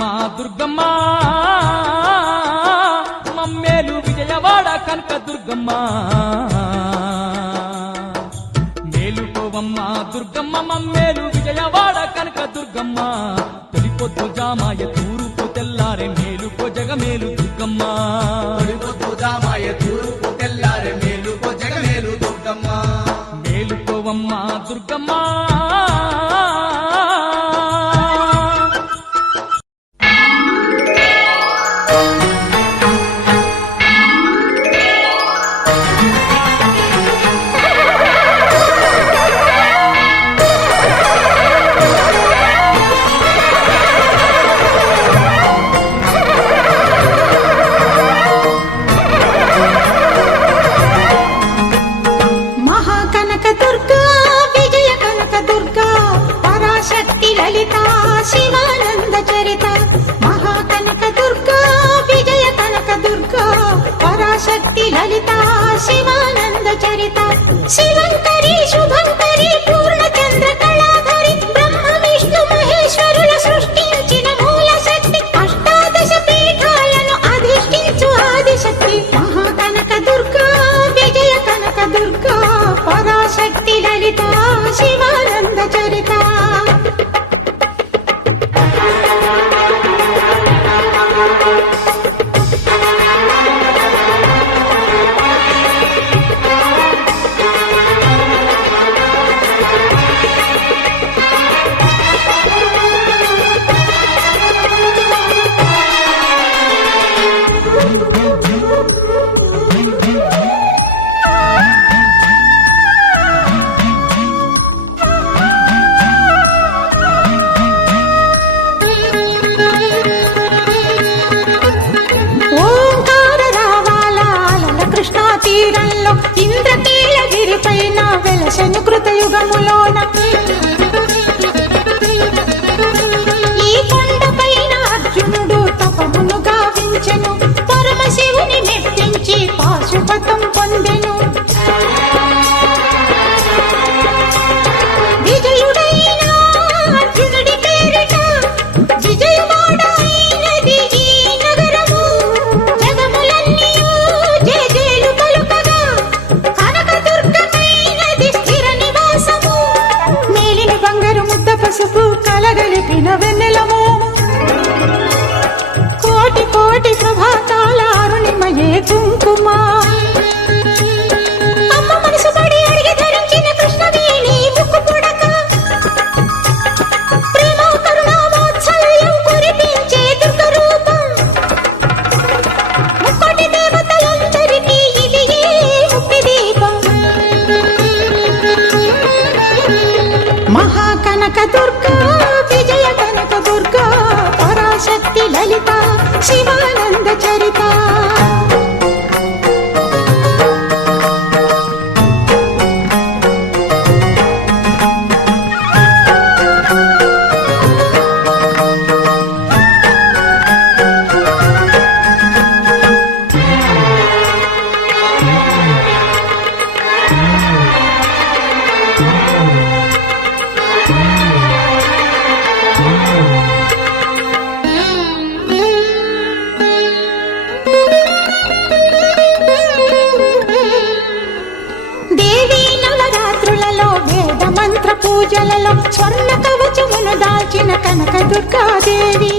మేలుకోవమ్మ దుర్గమ్మ మమ్మేలు విజయవాడ కనక దుర్గమ్మ మేలుకోవమ్మ దుర్గమ్మ మమ్మేలు విజయవాడ కనక దుర్గమ్మ తొలిపొద్దు జామాయ తూరుపు తెల్లారే మేలుకో జగమేలు దుర్గమ్మ తొలిపొద్దు జామాయ తూరుపు తెల్లారే మేలుకో జగమేలు దుర్గమ్మ మేలుకోవమ్మ దుర్గమ్మ శివానంద చరిత మహాకనక దుర్గా విజయ కనక దుర్గా పరాశక్తి లలిత శివానంద చరిత శివంకరి శుభంకరి పూర్ణచంద్ర కళాధరి బ్రహ్మ విష్ణు మహేశ్వరుల సృష్టించిన మూల శక్తి అష్టాదశ పీఠాలను అధిష్ఠించు ఆదిశక్తి మహాకనక దుర్గా విజయ కనక దుర్గా పరాశక్తి లలిత శివానంద చరిత తీరంలో ఇంద్రకీలగిరి పైన వెలసెను కృతయుగములోన ఈ కొండ పైన అర్జునుడు తపమును గావించెను పరమశివుని మెప్పించి పాశుపతం పొందెను విజయుడైన అర్జునుడి పేరిట విజయవాడ అయినది ఈ నగరము జగములన్నీ జయజేలు పలుకగా కనకదుర్గమైనది స్థిర నివాసము మేలిని బంగారు ముద్ద పసుపు కలగలిపిన వెన్నెలము కోటి కోటి ప్రభాతాల అరుణిమయే కుంకుమ అమ్మ మనసు పడి అడిగి ధరించిన కృష్ణవేణి ముక్కు పుడక ప్రేమ కరుణ వాత్సల్యం కురిపించే దుర్గ రూపం ముక్కోటి దేవతలందరికీ ఇది ముక్తి దీపం మహాకనక దుర్గా విజయ కనక దుర్గా పరాశక్తి లలిత శివానంద చరిత దేవీ నవరాత్రులలో వేద మంత్ర పూజలలో స్వర్ణ కవచమును దాల్చిన కనక దుర్గాదేవి